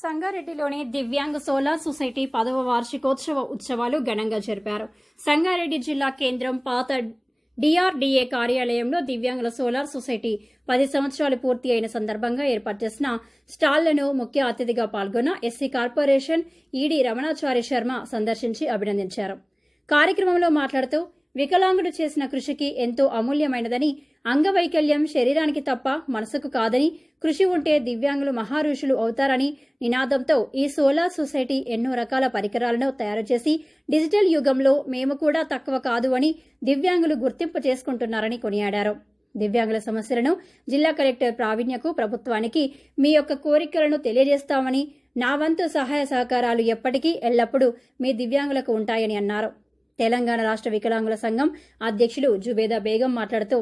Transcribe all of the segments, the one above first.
సంగారెడ్డిలోని దివ్యాంగ solar society 10వ వార్షికోత్సవ ఉత్సవాలు ఘనంగా జరిపారు. సంగారెడ్డి జిల్లా కేంద్రం పాత డిఆర్డీఏ కార్యాలయంలో దివ్యాంగుల సోలార్ సొసైటీ 10 సంవత్సరాలు పూర్తి అయిన సందర్భంగా ఏర్పాటు చేసిన స్టాళ్లను ముఖ్య అతిథిగా పాల్గొన్న SC corporation ED Ramanachari Sharma సందర్శించి అభినందించారు. కార్యక్రమంలో మాట్లాడుతూ వికలాంగుడు చేసిన కృషికి ఎంతో అమూల్యమైనదని, అంగవైకల్యం శరీరానికి తప్ప మనసుకు కాదని, కృషి ఉంటే దివ్యాంగులు మహారుషులు అవుతారని నినాదంతో ఈ సోలార్ సొసైటీ ఎన్నో రకాల పరికరాలను తయారు చేసి డిజిటల్ యుగంలో మేము కూడా తక్కువ కాదు అని దివ్యాంగులు గుర్తింపు చేసుకుంటున్నారని కొనియాడారు. దివ్యాంగుల సమస్యలను జిల్లా కలెక్టర్ ప్రావీణ్యకు ప్రభుత్వానికి మీ యొక్క కోరికలను తెలియజేస్తామని, నా వంతు సహాయ సహకారాలు ఎప్పటికీ ఎల్లప్పుడూ మీ దివ్యాంగులకు ఉంటాయని అన్నారు. తెలంగాణ రాష్ట్ర వికలాంగుల సంఘం అధ్యక్షులు జుబేదా బేగం మాట్లాడుతూ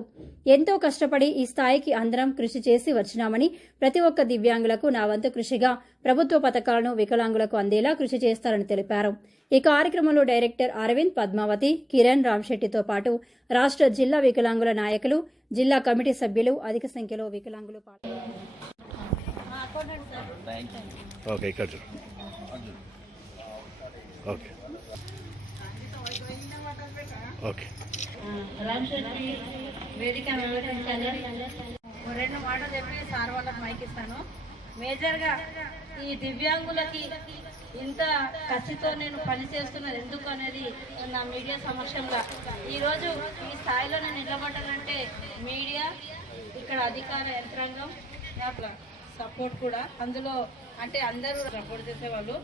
ఎంతో కష్టపడి ఈ స్థాయికి అందరం కృషి చేసి వచ్చినామని, ప్రతి ఒక్క దివ్యాంగులకు నా వంతు కృషిగా ప్రభుత్వ పథకాలను వికలాంగులకు అందేలా కృషి చేస్తారని తెలిపారు. ఈ కార్యక్రమంలో డైరెక్టర్ అరవింద్, పద్మావతి, కిరణ్, రామ్శెట్టితో పాటు రాష్ట్ర జిల్లా వికలాంగుల నాయకులు, జిల్లా కమిటీ సభ్యులు అధిక సంఖ్యలో వికలాంగులు వేదిక రెండు మాటలు చెప్పి సార్ వాళ్ళకి మైక్ ఇస్తాను. మేజర్గా ఈ దివ్యాంగులకి ఇంత కసితో నేను పనిచేస్తున్నది ఎందుకు అనేది నా మీడియా సమక్షంగా ఈరోజు ఈ స్థాయిలో నేను నిలబడ్డానంటే మీడియా, ఇక్కడ అధికార యంత్రాంగం సపోర్ట్ కూడా, అందులో అంటే అందరూ సపోర్ట్ చేసేవాళ్ళు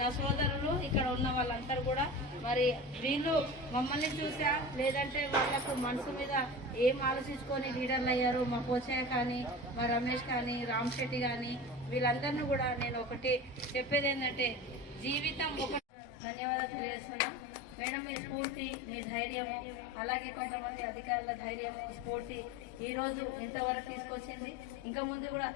నా సోదరులు, ఇక్కడ ఉన్న వాళ్ళందరూ కూడా. మరి వీళ్ళు మమ్మల్ని చూసా లేదంటే వాళ్ళకు మనసు మీద ఏం ఆలోచించుకొని లీడర్లు అయ్యారు, మా పోచయ్య కానీ, మా రమేష్ కానీ, రామ్శెట్టి కానీ, వీళ్ళందరినీ కూడా నేను ఒకటి చెప్పేది ఏంటంటే జీవితం ఒక ధన్యవాదాలు తెలియజేస్తున్నా. మేడం, మీ స్ఫూర్తి, మీ ధైర్యము, అలాగే కొంతమంది అధికారుల ధైర్యము, స్ఫూర్తి ఈరోజు ఇంతవరకు తీసుకొచ్చింది. ఇంకా ముందు కూడా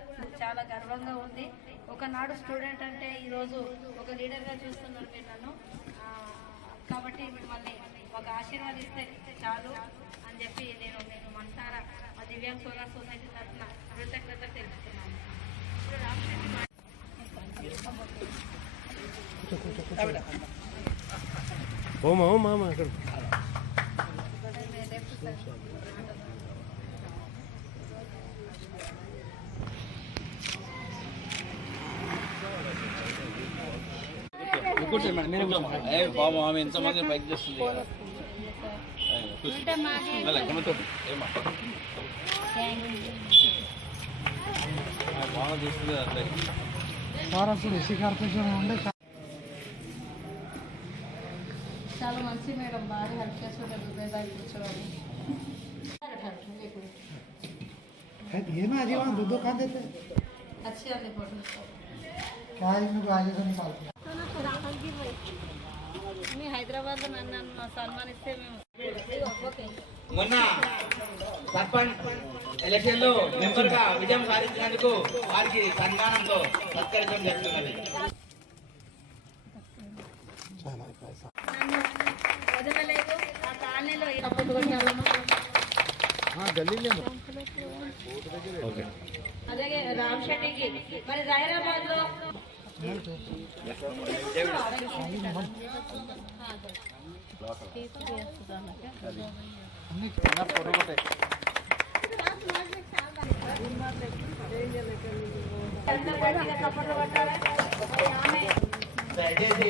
చాలా గర్వంగా ఉంది. ఒకనాడు స్టూడెంట్ అంటే ఈరోజు ఒక లీడర్గా చూస్తున్నారు మీరు నన్ను. కాబట్టి మిమ్మల్ని ఒక ఆశీర్వాదిస్తే చాలు అని చెప్పి నేను మనసారా మా దివ్యాంగ్ సోలార్ సొసైటీ తరఫున కృతజ్ఞత తెలుపుతున్నాను. ఆమె ఎంతమంది బైక్ చేస్తుంది బాగా చేస్తుంది అందరికి. చాలా మంచి మేడం, బాగా హెల్ప్ చేస్తుంటారు. దుబాయ్ బాయ్ కూర్చోవాలి अच्छी आते फोटो మీ హైదరాబాద్ లో నన్ను సన్మానిస్తే మేము మొన్న సర్పంచ్ ఎలక్షన్ లో మెంబర్ గా విజయం సాధించినందుకు వారికి సన్మానంతో సత్కరించడం జరుగుతున్నది. వదలలేదు ఆ కాలనీలో అలాగే రామ్శెట్టికి మరి హైదరాబాద్ లో దయచేసి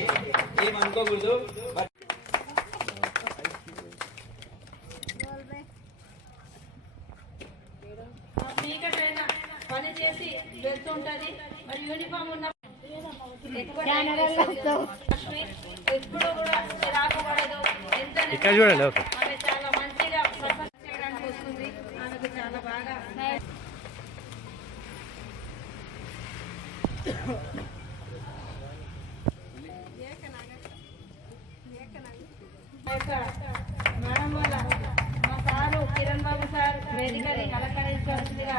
ఏమనుకోకూడదు. మీకైనా పని చేసి వెళ్తుంటది. మరి యూనిఫామ్ ఉన్న ఎప్పుడు కూడా రాకపోవడదు. ఆమె చాలా మంచిగా చేయడానికి వస్తుంది. ఆమెకు చాలా బాగా మేడం వల్ల మా సారు కిరణ్ బాబు సార్ వేదికని అలంకరించాల్సిందిగా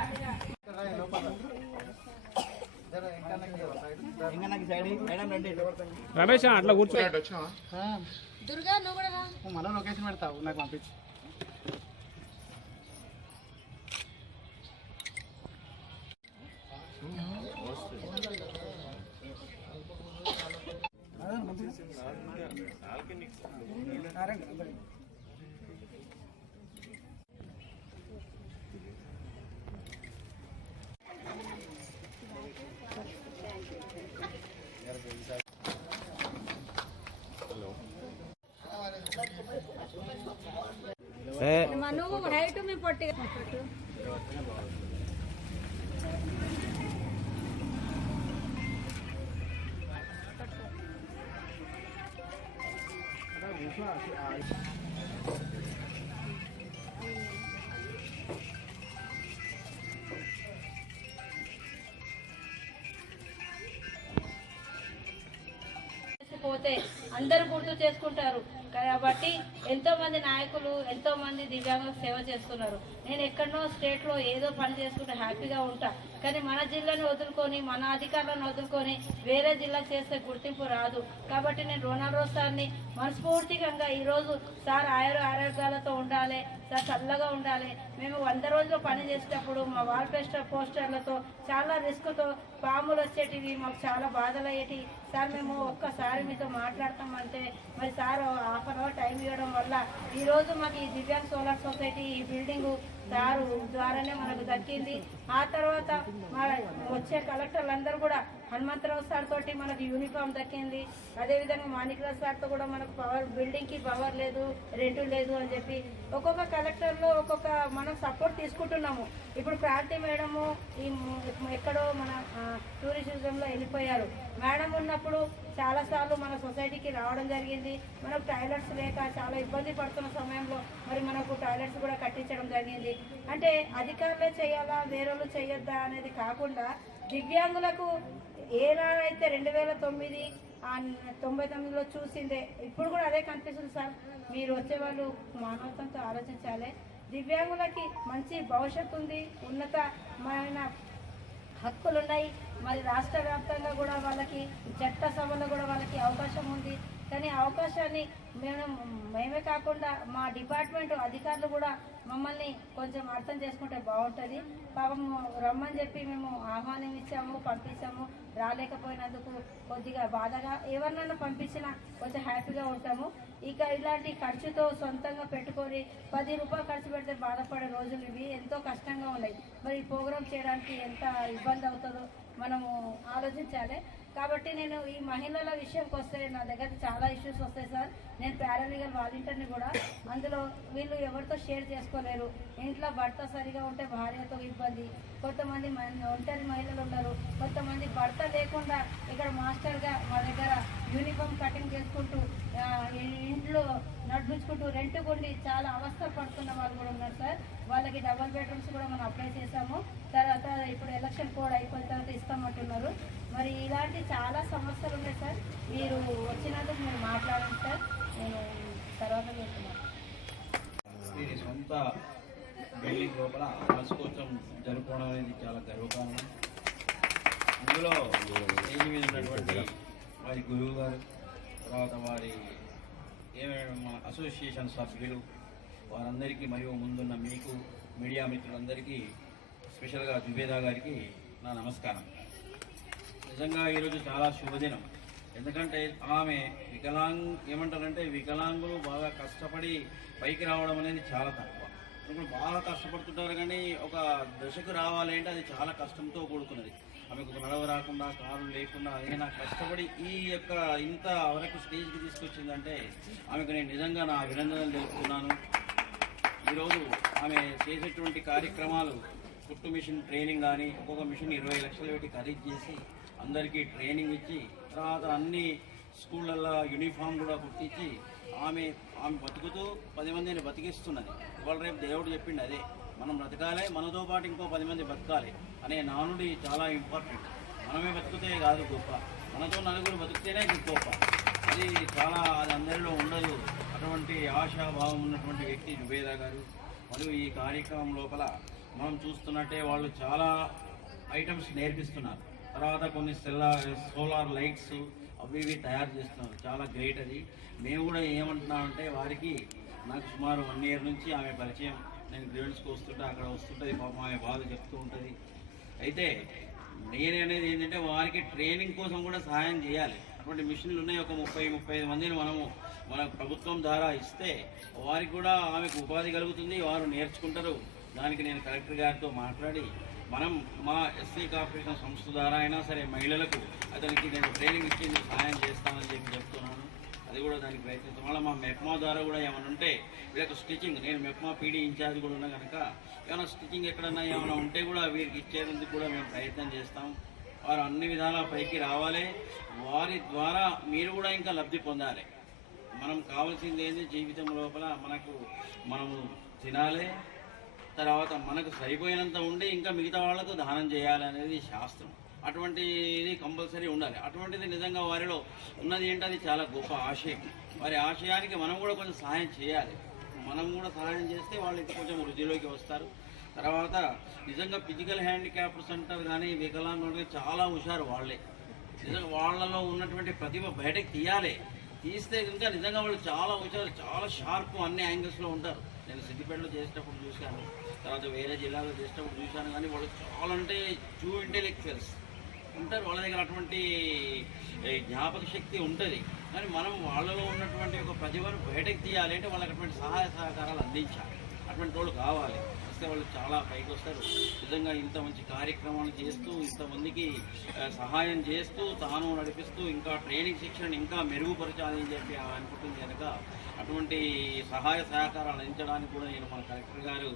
రమేష్ అట్లా కూర్చో. దుర్గా నువ్వు కూడా మళ్ళీ లొకేషన్ పెడతావు, నాకు పంపించి. నువ్వు హైట్ మేము పొట్టిగా పోతే అందరూ గుర్తు చేసుకుంటారు కాబట్టి ఎంతో మంది నాయకులు ఎంతో మంది దివ్యాంగులకు సేవ చేస్తున్నారు. నేను ఎక్కడనో స్టేట్ లో ఏదో పని చేసుకుంటే హ్యాపీగా ఉంటా, కానీ మన జిల్లాను వదులుకొని మన అధికారులను వదులుకొని వేరే జిల్లా చేస్తే గుర్తింపు రాదు. కాబట్టి నేను రొనాల్డో సార్ని మనస్ఫూర్తిగా ఈరోజు సార్ ఆరోగ్యాలతో ఉండాలి, సార్ చల్లగా ఉండాలి. మేము 100 రోజులు పని చేసేటప్పుడు మా వాల్ పోస్టర్లతో చాలా రిస్క్తో పాములు వచ్చేటివి, మాకు చాలా బాధలు అయ్యేటివి. సార్ మేము ఒక్కసారి మీతో మాట్లాడతామంటే మరి సార్ ½ అవర్ టైం ఇవ్వడం వల్ల ఈరోజు మాకు ఈ దివ్యాంగ్ సోలార్ సొసైటీ ఈ బిల్డింగు సారు ద్వారానే మనకు దక్కింది. ఆ తర్వాత మా వచ్చే కలెక్టర్లందరూ కూడా హనుమంతరావు సార్ తోటి మనకు యూనిఫామ్ దక్కింది. అదేవిధంగా మాణిక్రాజ్ సార్తో కూడా మనకు బిల్డింగ్కి పవర్ లేదు, రెంటు లేదు అని చెప్పి ఒక్కొక్క కలెక్టర్లో ఒక్కొక్క మనం సపోర్ట్ తీసుకుంటున్నాము. ఇప్పుడు క్రాంతి మేడము ఎక్కడో మన టూరిజంలో వెళ్ళిపోయారు. మేడం ఉన్నప్పుడు చాలాసార్లు మన సొసైటీకి రావడం జరిగింది. మనకు టాయిలెట్స్ లేక చాలా ఇబ్బంది పడుతున్న సమయంలో మరి మనకు టాయిలెట్స్ కూడా కట్టించడం జరిగింది. అంటే అధికారులే చేయాలా వేరేళ్ళు చేయొద్దా అనేది కాకుండా దివ్యాంగులకు ఏనాడైతే 2009 చూసిందే ఇప్పుడు కూడా అదే కనిపిస్తుంది. సార్ మీరు వచ్చేవాళ్ళు మానవత్వంతో ఆలోచించాలి. దివ్యాంగులకి మంచి భవిష్యత్తు ఉంది, ఉన్నతమైన హక్కులున్నాయి. మరి రాష్ట్ర వ్యాప్తంగా కూడా వాళ్ళకి చట్టసభలో కూడా వాళ్ళకి అవకాశం ఉంది. కానీ అవకాశాన్ని మేమే కాకుండా మా డిపార్ట్మెంట్ అధికారులు కూడా మమ్మల్ని కొంచెం అర్థం చేసుకుంటే బాగుంటుంది. పాపం రమ్మని చెప్పి మేము ఆహ్వానం ఇచ్చాము, పంపించాము. రాలేకపోయినందుకు కొద్దిగా బాధగా, ఎవరినైనా పంపించినా కొంచెం హ్యాపీగా ఉంటాము. ఇక ఇలాంటి ఖర్చుతో సొంతంగా పెట్టుకొని 10 రూపాయలు ఖర్చు పెడితే బాధపడే రోజులు ఇవి ఎంతో కష్టంగా ఉన్నాయి. మరి ఈ ప్రోగ్రామ్ చేయడానికి ఎంత ఇబ్బంది అవుతుందో మనము ఆలోచించాలి. కాబట్టి నేను ఈ మహిళల విషయంకి వస్తే నా దగ్గర చాలా ఇష్యూస్ వస్తాయి సార్. నేను పారాలీగల్ వాలంటీర్ని కూడా. అందులో వీళ్ళు ఎవరితో షేర్ చేసుకోలేరు. ఇంట్లో భర్త సరిగా ఉంటే భార్యతో ఇబ్బంది, కొంతమంది ఒంటరి మహిళలు ఉన్నారు, కొంతమంది భర్త లేకుండా ఇక్కడ మాస్టర్గా మా దగ్గర యూనిఫామ్ కటింగ్ చేసుకుంటూ ఇంట్లో నడిపించుకుంటూ రెంట్కుండి చాలా అవస్థ పడుతున్న వాళ్ళు కూడా ఉన్నారు సార్. వాళ్ళకి డబుల్ బెడ్రూమ్స్ కూడా మనం అప్లై చేసాము. తర్వాత ఇప్పుడు ఎలక్షన్ కోడ్ అయిపోయిన తర్వాత ఇస్తామంటున్నారు. మరి ఇలాంటి చాలా సమస్యలు ఉన్నాయి సార్. మీరు వచ్చినందుకు మీరు మాట్లాడండి సార్. నేను తర్వాత చెప్తున్నాను. దీని సొంత బిల్డింగ్ లోపల వార్షికోత్సవం జరుపుకోవడం అనేది చాలా గర్వకారణం. ఇందులో స్టేజ్ మీద ఉన్నటువంటి వారి గురువు గారు, తర్వాత వారి ఏమైనా అసోసియేషన్ సభ్యులు, వారందరికీ మరియు ముందున్న మీకు మీడియా మిత్రులందరికీ స్పెషల్గా జుబేదా గారికి నా నమస్కారం. నిజంగా ఈరోజు చాలా శుభదినం. ఎందుకంటే ఆమె ఏమంటారంటే వికలాంగులు బాగా కష్టపడి పైకి రావడం అనేది చాలా తక్కువ. ఇప్పుడు బాగా కష్టపడుతుంటారు, కానీ ఒక దశకు రావాలి అంటే అది చాలా కష్టంతో కూడుకున్నది. ఆమెకు నడవ రాకుండా, కారు లేకుండా అయినా కష్టపడి ఈ యొక్క ఇంత వరకు స్టేజ్కి తీసుకొచ్చిందంటే ఆమెకు నేను నిజంగా నా అభినందనలు తెలుపుతున్నాను. ఈరోజు ఆమె చేసేటువంటి కార్యక్రమాలు, కుట్టు మిషన్ ట్రైనింగ్ కానీ, ఒక్కొక్క మిషన్ 20 లక్షలు పెట్టి ఖరీదు చేసి అందరికీ ట్రైనింగ్ ఇచ్చి, తర్వాత అన్ని స్కూళ్ళల్లో యూనిఫామ్ కూడా కుట్టించి ఆమె బతుకుతూ 10 మందిని బతికిస్తున్నది. ఇవాళ రేపు దేవుడు చెప్పిండు అదే, మనం బ్రతకాలి, మనతో పాటు ఇంకో 10 మంది బతకాలి అనే నానుడి చాలా ఇంపార్టెంట్. మనమే బతుకుతే కాదు గొప్ప, మనతో నలుగురు బతికితేనే గొప్ప. అది అందరిలో ఉండదు. అటువంటి ఆశాభావం ఉన్నటువంటి వ్యక్తి జుబేదా గారు. మరియు ఈ కార్యక్రమం లోపల మనం చూస్తున్నట్టే వాళ్ళు చాలా ఐటమ్స్ నేర్పిస్తున్నారు. తర్వాత కొన్ని సోలార్ లైట్స్ అవి ఇవి తయారు చేస్తున్నారు. చాలా గ్రేట్ అది. మేము కూడా ఏమంటున్నామంటే వారికి, నాకు సుమారు 1 year నుంచి ఆమె పరిచయం. నేను గ్రీవెన్స్కి వస్తుంటే అక్కడ వస్తుంటుంది, పాపం ఆమె బాధ చెప్తూ ఉంటుంది. అయితే అనేది ఏంటంటే వారికి ట్రైనింగ్ కోసం కూడా సహాయం చేయాలి. అటువంటి మిషన్లు ఉన్నాయి, ఒక 30-35 మందిని మన ప్రభుత్వం ద్వారా ఇస్తే వారికి కూడా ఆమెకు ఉపాధి కలుగుతుంది, వారు నేర్చుకుంటారు. దానికి నేను కలెక్టర్ గారితో మాట్లాడి మా ఎస్సీ కార్పొరేషన్ సంస్థ ద్వారా అయినా సరే మహిళలకు అతనికి నేను ట్రైనింగ్ ఇచ్చి సహాయం చేస్తానని చెప్తున్నాను. అది కూడా దానికి ప్రయత్నిస్తాం. మళ్ళీ మా మెప్మా ద్వారా కూడా ఏమైనా ఉంటే వీళ్ళకి స్టిచ్చింగ్, నేను మెప్మా పీడీ ఇన్ఛార్జ్ కూడా ఉన్నా కనుక ఏమైనా స్టిచ్చింగ్ ఎక్కడన్నా ఏమైనా ఉంటే కూడా వీరికి ఇచ్చేందుకు కూడా మేము ప్రయత్నం చేస్తాం. వారు అన్ని విధాలా పైకి రావాలి, వారి ద్వారా మీరు కూడా ఇంకా లబ్ధి పొందాలి. మనం కావాల్సింది ఏంటి, జీవితం లోపల మనము తినాలి, తర్వాత మనకు సరిపోయినంత ఉండి ఇంకా మిగతా వాళ్ళకు దానం చేయాలి అనేది శాస్త్రం. అటువంటిది కంపల్సరీ ఉండాలి. అటువంటిది నిజంగా వారిలో ఉన్నది ఏంటి, అది చాలా గొప్ప ఆశయం. వారి ఆశయానికి మనం కూడా కొంచెం సహాయం చేయాలి. మనం కూడా సహాయం చేస్తే వాళ్ళు ఇంకా కొంచెం వృద్ధిలోకి వస్తారు. తర్వాత నిజంగా ఫిజికల్ హ్యాండిక్యాప్స్ అంటారు కానీ వికలాంగులు చాలా హుషారు వాళ్ళే. నిజంగా వాళ్ళలో ఉన్నటువంటి ప్రతిభ బయటకు తీస్తే ఇంకా నిజంగా వాళ్ళు చాలా హుషారు, చాలా షార్ప్, అన్ని యాంగిల్స్లో ఉంటారు. నేను సిద్దిపేటలో చేసేటప్పుడు చూశాను, తర్వాత వేరే జిల్లాలో చేసేటప్పుడు చూశాను. కానీ వాళ్ళు చాలా అంటే ట్రూ ఇంటెలెక్చువల్స్ ఉంటారు. వాళ్ళ దగ్గర అటువంటి జ్ఞాపక శక్తి ఉంటుంది. కానీ మనం వాళ్ళలో ఉన్నటువంటి ఒక ప్రతిభను బయటకు తీయాలి అంటే వాళ్ళకి అటువంటి సహాయ సహకారాలు అందించాలి. అటువంటి వాళ్ళు కావాలి, వస్తే వాళ్ళు చాలా పైకి వస్తారు. నిజంగా ఇంత మంచి కార్యక్రమాలు చేస్తూ, ఇంతమందికి సహాయం చేస్తూ, తాను నడిపిస్తూ, ఇంకా ట్రైనింగ్ శిక్షణ ఇంకా మెరుగుపరచాలి అని చెప్పి అనుకుంటుంది కనుక అటువంటి సహాయ సహకారాలు అందించడానికి కూడా నేను మన కలెక్టర్ గారు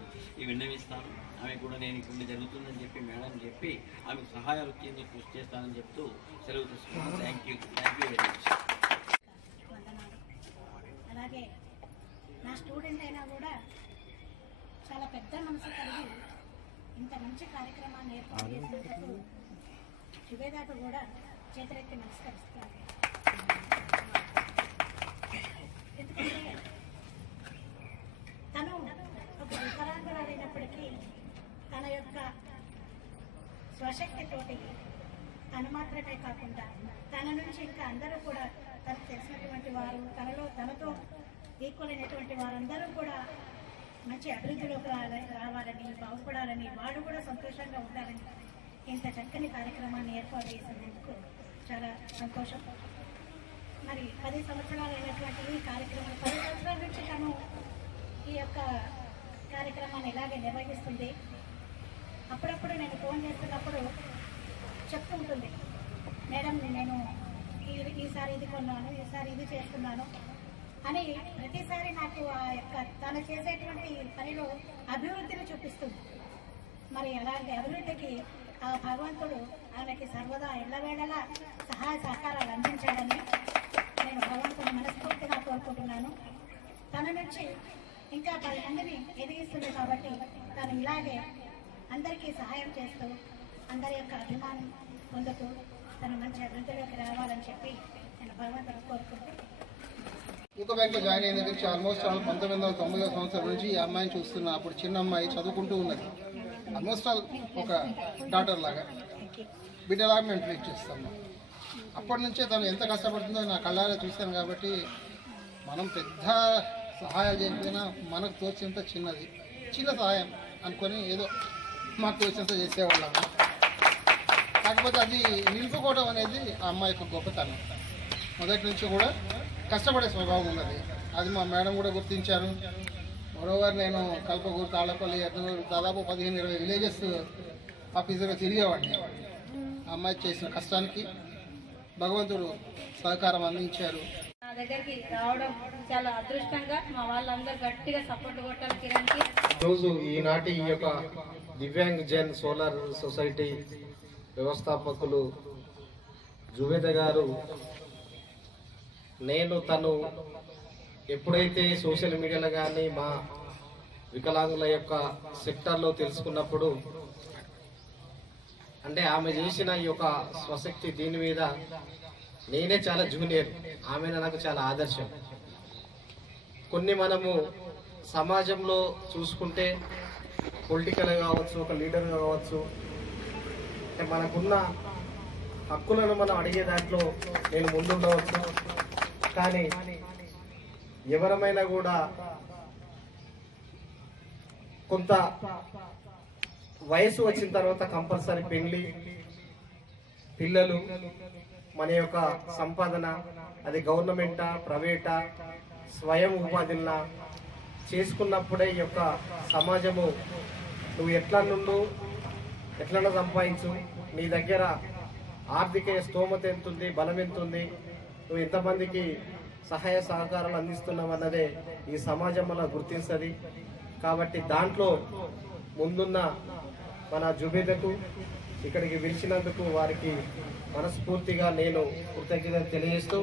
విన్నవిస్తాను. ఆమె కూడా నేను ఇప్పుడు జరుగుతుందని చెప్పి మేడం చెప్పి ఆమెకు సహాయాలు వచ్చేందుకు కృషి చేస్తానని చెప్తూ సెలవు తీసుకున్నాను. Thank you very much. అలాగే నా స్టూడెంట్ అయినా కూడా చాలా పెద్ద మనసు కలిగి ఇంత మంచి కార్యక్రమాన్ని ఏర్పాటు చేసినందుకు శుభేదాకు కూడా చేతులెత్తి నమస్కరిస్తున్నాను. ఎందుకంటే తను ఒక వికలాంగురాలైనప్పటికీ తన యొక్క స్వశక్తితోటి తను మాత్రమే కాకుండా తన నుంచి ఇంకా అందరూ కూడా తనకు తెలిసినటువంటి వారు, తనతో ఈక్వల్ అయినటువంటి వారందరూ కూడా మంచి అభివృద్ధిలోకి రావాలని, బాగుపడాలని, వాడు కూడా సంతోషంగా ఉండాలని ఇంత చక్కని కార్యక్రమాన్ని ఏర్పాటు చేసినందుకు చాలా సంతోషం. మరి 10 సంవత్సరాలు అయినటువంటి ఈ కార్యక్రమం 10 సంవత్సరాల నుంచి తను ఈ యొక్క కార్యక్రమాన్ని ఇలాగే నిర్వహిస్తుంది. అప్పుడప్పుడు నేను ఫోన్ చేస్తున్నప్పుడు చెప్తూ ఉంటుంది, మేడం నేను ఈసారి ఇది కొన్నాను, ఈసారి ఇది చేస్తున్నాను అని ప్రతిసారి నాకు ఆ యొక్క తను చేసేటువంటి పనిలో అభివృద్ధిని చూపిస్తుంది. మరి అలాంటి అభివృద్ధికి ఆ భగవంతుడు ఆమెకి సర్వదా ఎల్లవేళలా సహాయ సహకారాలు అందించాలని నేను భగవంతుని మనస్ఫూర్తిగా కోరుకుంటున్నాను. తన నుంచి ఇంకా 10 మందిని ఎదిగిస్తుంది కాబట్టి తను ఇలాగే అందరికీ సహాయం చేస్తూ అందరి యొక్క అభిమానం పొందుతూ తను మంచి అభివృద్ధిలోకి రావాలని చెప్పి నేను భగవంతుని కోరుకుంటూ యూకో బ్యాంక్లో జాయిన్ అయిన దగ్గర నుంచి ఆల్మోస్ట్ 1990 సంవత్సరం నుంచి ఈ అమ్మాయిని చూస్తున్నా. అప్పుడు చిన్న అమ్మాయి చదువుకుంటూ ఉన్నది. ఆల్మోస్ట్ ఒక డాటర్ లాగా, బిడ్డలాగా మేము ట్రీట్ చేస్తాము. అప్పటి నుంచే తను ఎంత కష్టపడుతుందో నా కళ్ళారా చూస్తాను. కాబట్టి మనం పెద్ద సహాయాలు చేయకపోయినా మనకు తోచినంత చిన్న సహాయం అనుకొని ఏదో మాకు తోచినంత చేసేవాళ్ళము. కాకపోతే అది నిలుపుకోవడం అనేది ఆ అమ్మాయి యొక్క గొప్పతనం. మొదటి నుంచి కూడా కష్టపడే స్వభావం ఉన్నది. అది మా మేడం కూడా గుర్తించారు. మరోవారు నేను కల్పకూరు, తాళపల్లి, ఎర్నూరు దాదాపు 15-20 విలేజెస్ ఆఫీసర్గా తిరిగేవాడిని. ఆ అమ్మాయి చేసిన కష్టానికి భగవంతుడు సహకారం అందించారు. నా దగ్గరికి రావడం చాలా అదృష్టంగా మా వాళ్ళందరూ గట్టిగా సపోర్ట్ కొట్టాలి కిరణ్కి. ఈరోజు ఈనాటి ఈ యొక్క దివ్యాంగ్ జన్ సోలార్ సొసైటీ వ్యవస్థాపకులు జువేద గారు, తను ఎప్పుడైతే సోషల్ మీడియాలో కానీ మా వికలాంగుల యొక్క సెక్టార్లో తెలుసుకున్నప్పుడు, అంటే ఆమె చేసిన ఈ యొక్క స్వశక్తి దీని మీద నేనే చాలా జూనియర్, ఆమె నాకు చాలా ఆదర్శం. కొన్ని మనము సమాజంలో చూసుకుంటే పొలిటికల్గా కావచ్చు, ఒక లీడర్గా కావచ్చు, అంటే మనకున్న హక్కులను మనం అడిగే దాంట్లో నేను ముందుండవచ్చు. కానీ ఎవరమైనా కూడా కొంత వయసు వచ్చిన తర్వాత కంపల్సరీ పెళ్లి, పిల్లలు మన యొక్క సంపాదన అది గవర్నమెంటా ప్రైవేటా స్వయం ఉపాధిలా చేసుకున్నప్పుడే ఈ యొక్క సమాజము నువ్వు ఎట్లా సంపాదించు, నీ దగ్గర ఆర్థిక స్తోమత ఎంతుంది, బలం ఎంతుంది, నువ్వు ఎంతమందికి సహాయ సహకారాలు అందిస్తున్నావు అన్నదే ఈ సమాజం వల్ల గుర్తిస్తుంది. కాబట్టి దాంట్లో ముందున్న మన జుబేదకు ఇక్కడికి పిలిచినందుకు వారికి మనస్ఫూర్తిగా నేను కృతజ్ఞత తెలియజేస్తూ